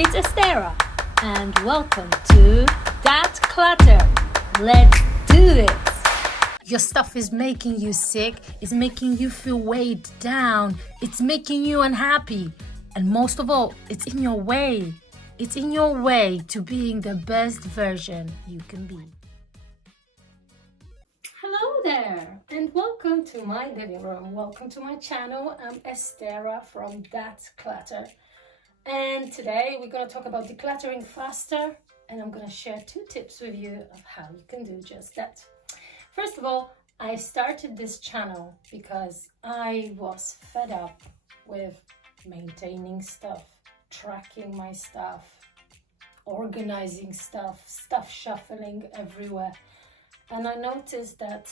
it's Estera, and welcome to Declutter. Let's do this! Your stuff is making you sick, it's making you feel weighed down, it's making you unhappy, and most of all, it's in your way. It's in your way to being the best version you can be. Hello there, and welcome to my living room. Welcome to my channel. I'm Estera from Declutter. And today we're going to talk about decluttering faster, and I'm going to share 2 tips with you of how you can do just that. First of all, I started this channel because I was fed up with maintaining stuff, tracking my stuff, organizing stuff shuffling everywhere. And I noticed that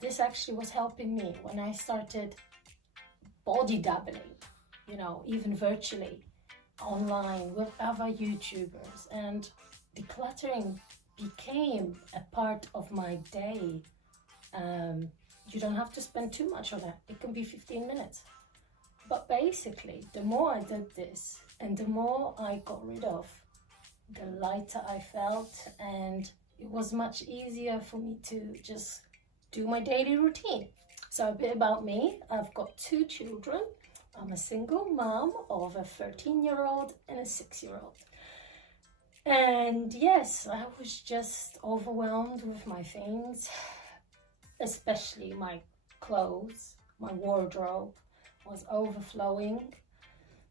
this actually was helping me when I started body dabbling, even virtually, online with other YouTubers, and decluttering became a part of my day. You don't have to spend too much on it. It can be 15 minutes. But basically, the more I did this and the more I got rid of, the lighter I felt, and it was much easier for me to just do my daily routine. So a bit about me. I've got 2 children. I'm a single mom of a 13-year-old and a 6-year-old. And yes, I was just overwhelmed with my things, especially my clothes. My wardrobe was overflowing,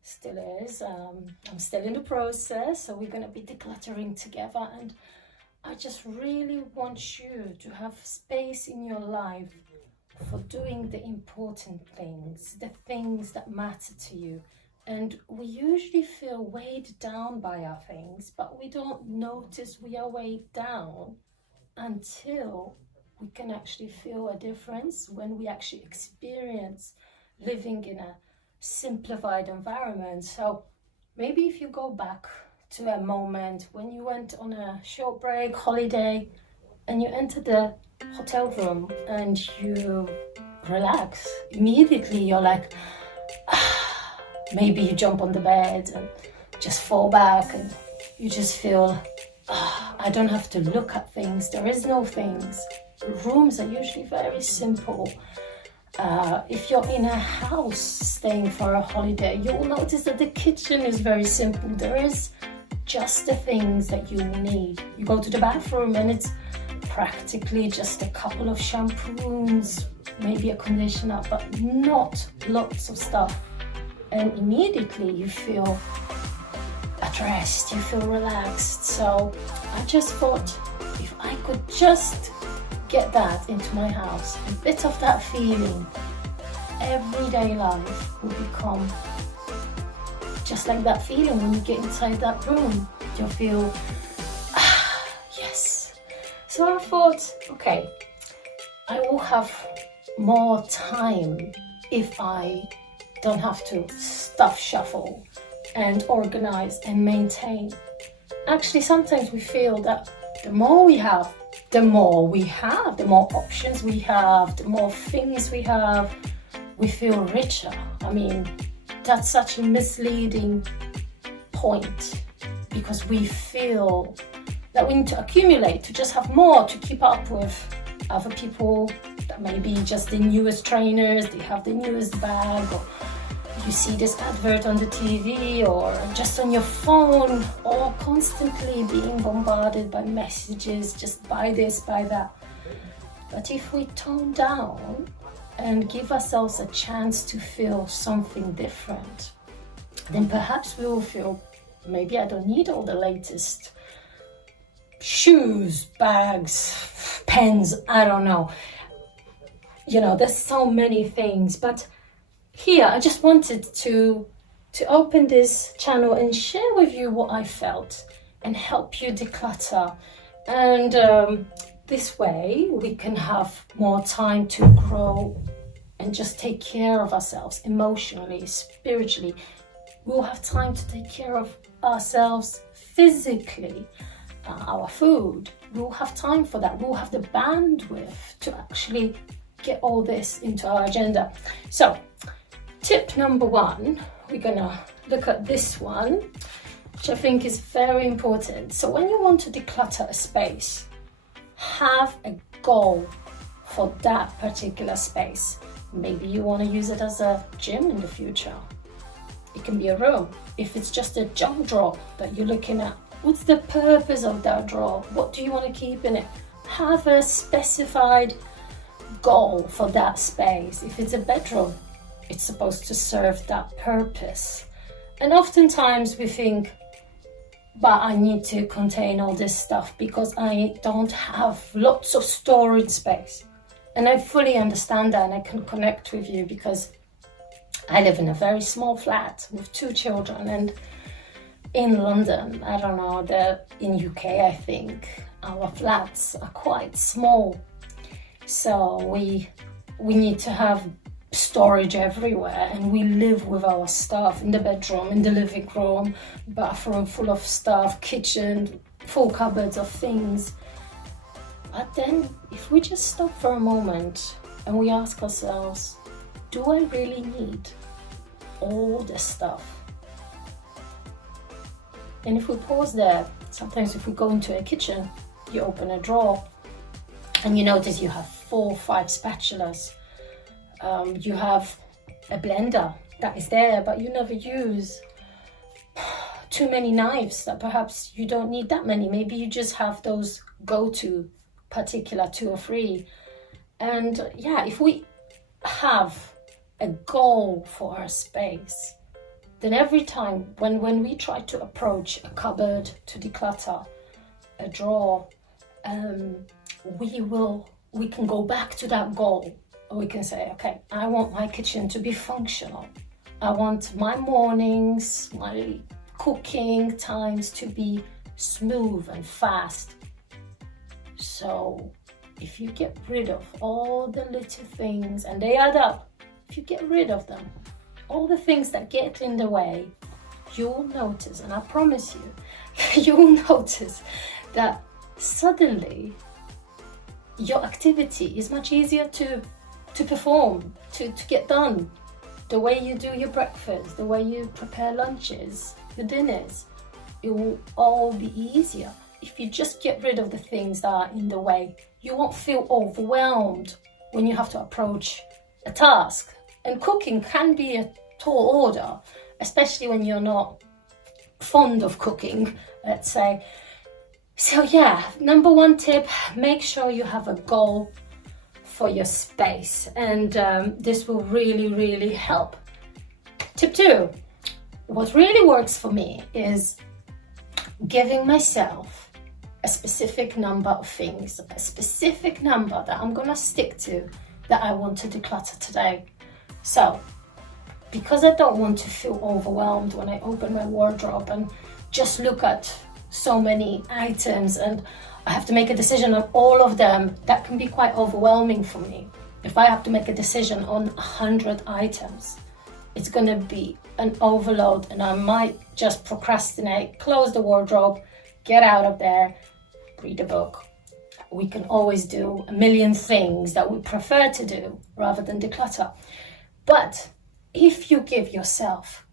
still is. I'm still in the process, so we're going to be decluttering together. And I just really want you to have space in your life for doing the important things, the things that matter to you. And we usually feel weighed down by our things, but we don't notice we are weighed down until we can actually feel a difference when we actually experience living in a simplified environment. So maybe if you go back to a moment when you went on a short break, holiday, and you entered the hotel room and you relax, immediately you're like, maybe you jump on the bed and just fall back, and you just feel, I don't have to look at things, there is no things. Rooms are usually very simple. If you're in a house staying for a holiday, you'll notice that the kitchen is very simple. There is just the things that you need. You go to the bathroom and it's practically just a couple of shampoos, maybe a conditioner, but not lots of stuff. And immediately you feel at rest, you feel relaxed. So I just thought, if I could just get that into my house, a bit of that feeling, everyday life will become just like that feeling when you get inside that room. You'll feel, yes. So I thought, okay, I will have more time if I don't have to stuff shuffle and organize and maintain. Actually, sometimes we feel that the more we have, the more options we have, the more things we have, we feel richer. I mean, that's such a misleading point, because we feel that we need to accumulate, to just have more, to keep up with other people that may be just the newest trainers, they have the newest bag, or you see this advert on the TV or just on your phone, or constantly being bombarded by messages, just buy this, buy that. But if we tone down and give ourselves a chance to feel something different, then perhaps we will feel, maybe I don't need all the latest shoes, bags, pens, I don't know. There's so many things, but here I just wanted to open this channel and share with you what I felt and help you declutter. And this way we can have more time to grow and just take care of ourselves emotionally, spiritually. We'll have time to take care of ourselves physically, our food. We'll have time for that. We'll have the bandwidth to actually get all this into our agenda. So tip number 1, we're gonna look at this one. which I think is very important. So when you want to declutter a space, have a goal for that particular space. Maybe you want to use it as a gym in the future. It can be a room. If it's just a junk drawer that you're looking at, what's the purpose of that drawer? What do you want to keep in it? Have a specified goal for that space. If it's a bedroom, it's supposed to serve that purpose. And oftentimes we think, but I need to contain all this stuff because I don't have lots of storage space. And I fully understand that, and I can connect with you because I live in a very small flat with 2 children, and in London, I don't know, in UK I think, our flats are quite small. So we need to have storage everywhere, and we live with our stuff in the bedroom, in the living room, bathroom full of stuff, kitchen, full cupboards of things. But then if we just stop for a moment and we ask ourselves, do I really need all this stuff? And if we pause there, sometimes if we go into a kitchen, you open a drawer and you notice you have 4 or 5 spatulas. You have a blender that is there, but you never use. Too many knives that perhaps you don't need that many. Maybe you just have those go-to particular 2 or 3. And yeah, if we have a goal for our space, then every time when we try to approach a cupboard to declutter, a drawer, we can go back to that goal. We can say, okay, I want my kitchen to be functional. I want my mornings, my cooking times to be smooth and fast. So if you get rid of all the little things, and they add up, if you get rid of them, all the things that get in the way, you'll notice, and I promise you, you'll notice that suddenly your activity is much easier to perform, to get done. The way you do your breakfast, the way you prepare lunches, your dinners, it will all be easier. If you just get rid of the things that are in the way, you won't feel overwhelmed when you have to approach a task. And cooking can be a tall order, especially when you're not fond of cooking, let's say. So yeah, number 1 tip, make sure you have a goal for your space, and this will really help. Tip 2, what really works for me is giving myself a specific number of things, a specific number that I'm gonna stick to, that I want to declutter today. So because I don't want to feel overwhelmed when I open my wardrobe and just look at so many items and I have to make a decision on all of them, that can be quite overwhelming for me. If I have to make a decision on 100 items, it's gonna be an overload, and I might just procrastinate, close the wardrobe, get out of there, read a book. We can always do a million things that we prefer to do rather than declutter. But if you give yourself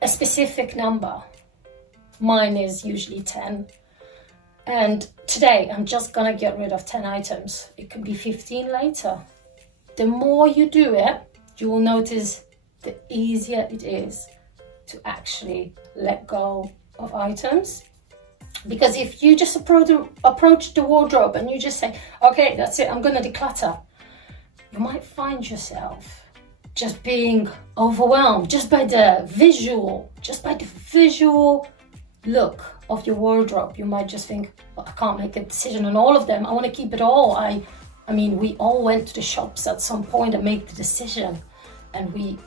a specific number, mine is usually 10, and today I'm just gonna get rid of 10 items. It can be 15 later. The more you do it, you will notice the easier it is to actually let go of items. Because if you just approach the wardrobe and you just say, okay, that's it, I'm gonna declutter, you might find yourself just being overwhelmed just by the visual look of your wardrobe. You might just think, well, I can't make a decision on all of them. I want to keep it all. I mean, we all went to the shops at some point and made the decision, and we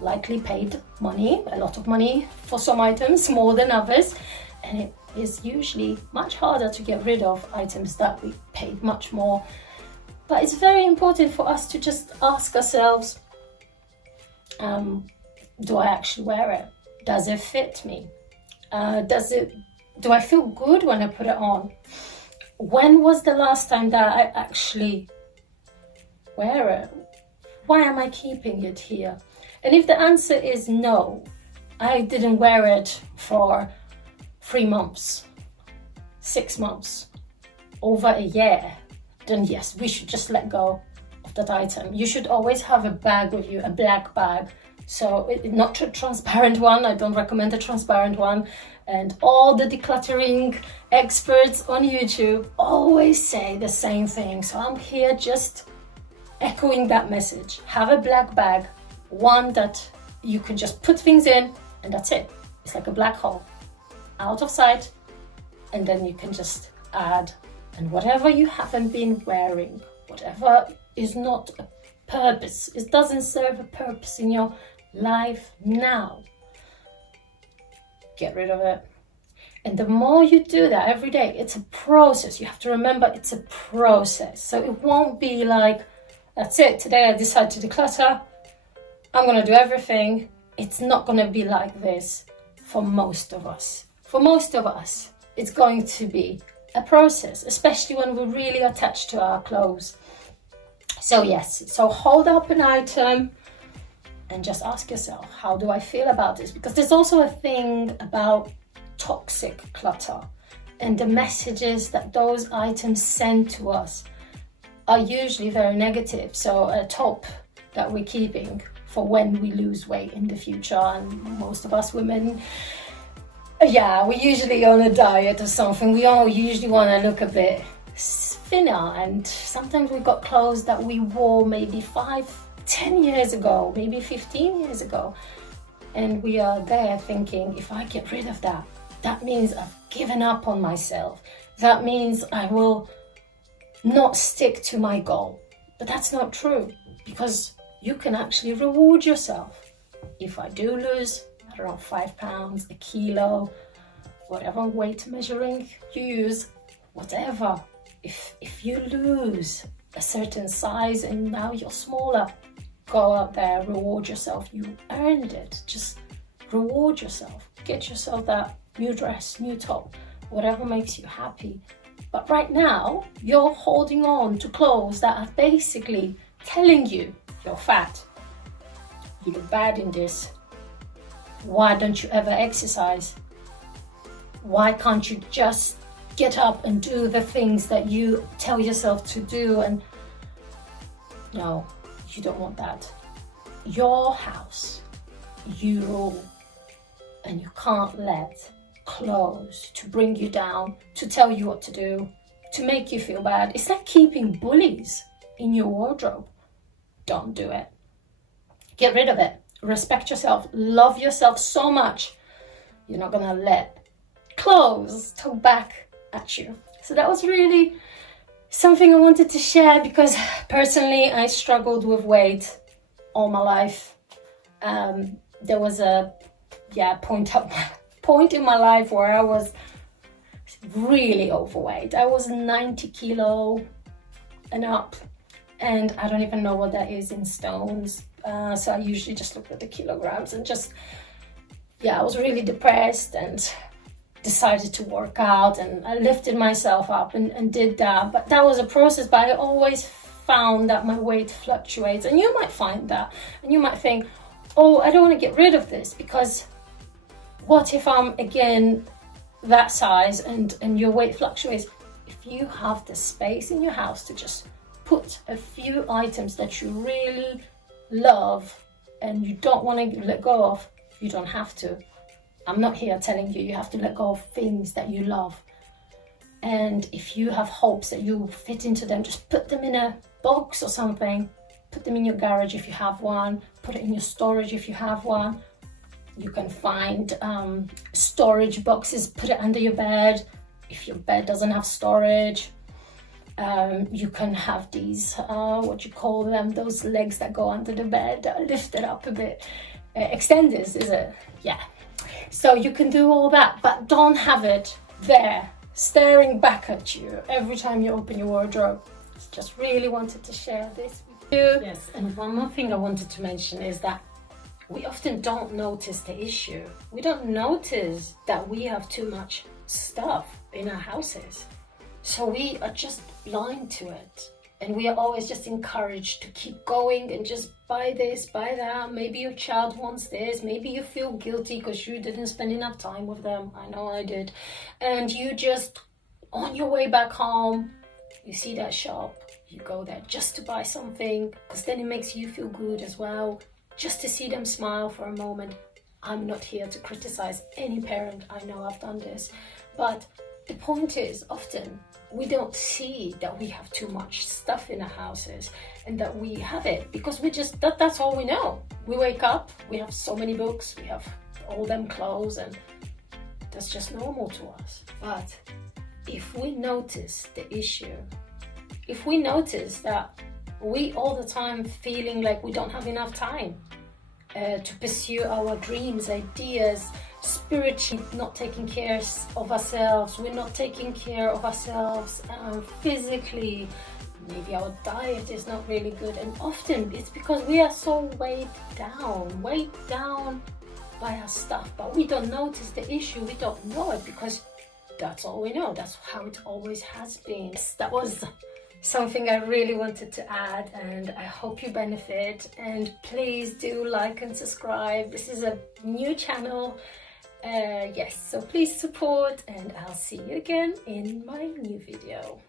likely paid money, a lot of money for some items, more than others, and it is usually much harder to get rid of items that we paid much more. But it's very important for us to just ask ourselves, do I actually wear it? Does it fit me? Do I feel good when I put it on? When was the last time that I actually wear it? Why am I keeping it here? And if the answer is no, I didn't wear it for 3 months, 6 months, over a year, then yes, we should just let go of that item. You should always have a bag with you, a black bag. So not a transparent one. I don't recommend a transparent one. And all the decluttering experts on YouTube always say the same thing. So I'm here just echoing that message. Have a black bag, one that you can just put things in, and that's it. It's like a black hole, out of sight, and then you can just add. And whatever you haven't been wearing, whatever is not a purpose, it doesn't serve a purpose in your life now, get rid of it. And the more you do that every day, it's a process. You have to remember it's a process. So it won't be like, that's it, today I decide to declutter, I'm going to do everything. It's not going to be like this for most of us. For most of us, it's going to be a process, especially when we're really attached to our clothes. So yes, so hold up an item and just ask yourself, how do I feel about this? Because there's also a thing about toxic clutter, and the messages that those items send to us are usually very negative. So a top that we're keeping for when we lose weight in the future, and most of us women, yeah, we're usually on a diet or something. We all usually want to look a bit thinner, and sometimes we've got clothes that we wore maybe 5-10 years ago, maybe 15 years ago, and we are there thinking, if I get rid of that, that means I've given up on myself. That means I will not stick to my goal. But that's not true, because you can actually reward yourself. If I do lose, I don't know, 5 pounds, a kilo, whatever weight measuring you use, whatever. If you lose a certain size and now you're smaller, go out there, reward yourself. You earned it. Just reward yourself. Get yourself that new dress, new top, whatever makes you happy. But right now, you're holding on to clothes that are basically telling you you're fat, you look bad in this, why don't you ever exercise? Why can't you just get up and do the things that you tell yourself to do? And no, you don't want that. Your house, you rule, and you can't let clothes to bring you down, to tell you what to do, to make you feel bad. It's like keeping bullies in your wardrobe. Don't do it. Get rid of it. Respect yourself. Love yourself so much. You're not gonna let clothes talk back at you. So that was really something I wanted to share, because personally I struggled with weight all my life. There was a point in my life where I was really overweight. I was 90 kilo and up, and I don't even know what that is in stones. So I usually just look at the kilograms and just, I was really depressed and decided to work out, and I lifted myself up and did that. But that was a process, but I always found that my weight fluctuates, and you might find that, and you might think, oh, I don't want to get rid of this, because what if I'm again that size and your weight fluctuates? If you have the space in your house to just put a few items that you really love and you don't want to let go of, you don't have to. I'm not here telling you have to let go of things that you love. And if you have hopes that you fit into them, just put them in a box or something. Put them in your garage if you have one. Put it in your storage if you have one. You can find storage boxes, put it under your bed if your bed doesn't have storage. You can have these, what you call them, those legs that go under the bed, lift it up a bit. Extenders, is it? Yeah. So you can do all that, but don't have it there staring back at you every time you open your wardrobe. Just really wanted to share this with you. Yes, and one more thing I wanted to mention is that we often don't notice the issue. We don't notice that we have too much stuff in our houses. So we are just blind to it. And we are always just encouraged to keep going and just buy this, buy that. Maybe your child wants this. Maybe you feel guilty because you didn't spend enough time with them. I know I did. And you just, on your way back home, you see that shop, you go there just to buy something, because then it makes you feel good as well, just to see them smile for a moment. I'm not here to criticize any parent. I know I've done this. But the point is, often we don't see that we have too much stuff in our houses and that we have it because we just, that's all we know. We wake up, we have so many books, we have all them clothes, and that's just normal to us. But if we notice the issue, if we notice that we all the time feeling like we don't have enough time to pursue our dreams, ideas, spiritually not taking care of ourselves, we're not taking care of ourselves physically, maybe our diet is not really good, and often it's because we are so weighed down by our stuff, but we don't notice the issue, we don't know it because that's all we know, that's how it always has been. That was something I really wanted to add, and I hope you benefit, and please do like and subscribe. This is a new channel, yes, so please support, and I'll see you again in my new video.